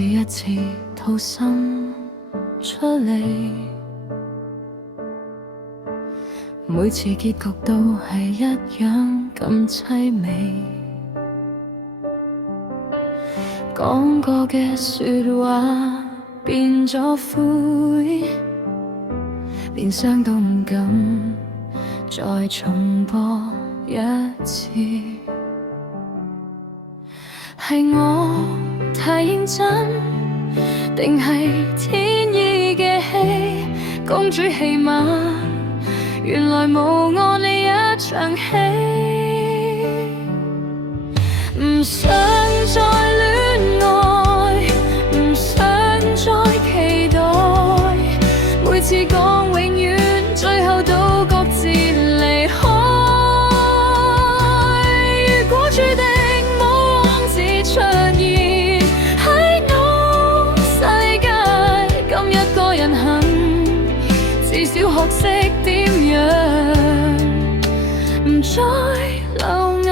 次一次掏心出嚟，每次結局都係一樣咁凄美。講過嘅說話變咗灰，連想都唔敢再重播一次。係我太認真，定係天意嘅戲？公主戲碼原來無我你一場戲。唔想再戀愛，唔想再期待，每次講永遠，最後都各自離開。如果注定冇王子出現喺我世界，咁一個人行，至少學識點樣唔再流眼。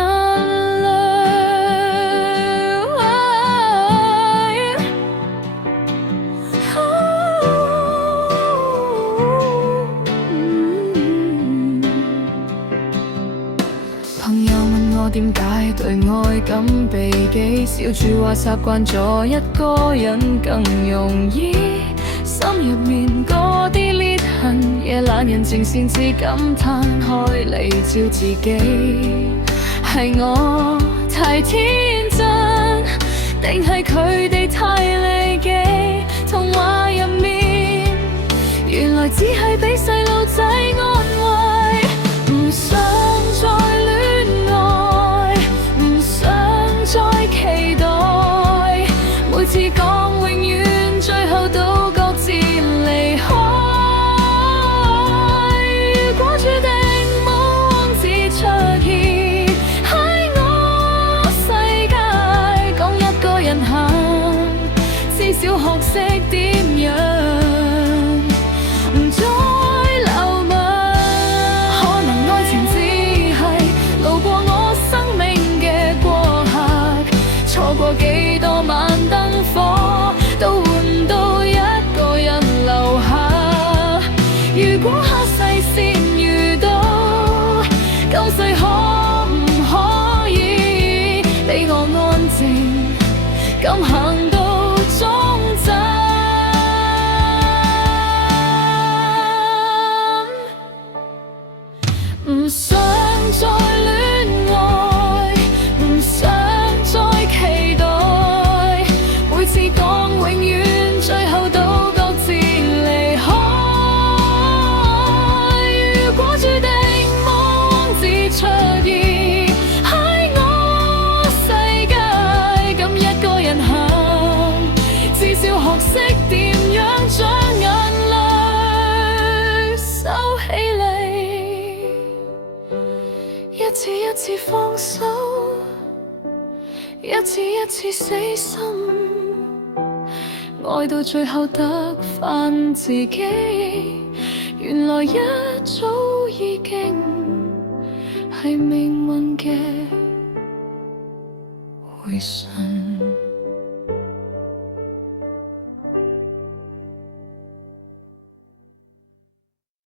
朋友問我點解對愛咁避忌，笑住話習慣咗一個人更容易，心入面嗰啲裂痕，夜闌人靜先至感嘆開嚟照自己。係我太天真，定係佢哋太利己？童話入面原來只係俾細路仔安慰，唔想再戀愛，唔想再期待，每次講永遠，最後都各自離開。如果注定冇王子出現喺我世界，講一個人行，至少學識點樣唔再流氓。可能愛情只係路過我生命嘅過客，錯過幾多晚燈火，都換唔到一個人留下。如果下世先遇到，今世可唔可以俾我安靜咁行到終站？唔想再戀愛，唔想再期待，每次講永遠，最後都各自離開。如果注定冇王子出現喺我世界，咁一個人行，至少學識點樣將眼淚收起嚟。一次一次放手，一次一次死心，愛到最後得返自己，原來一早已經係命運嘅回信。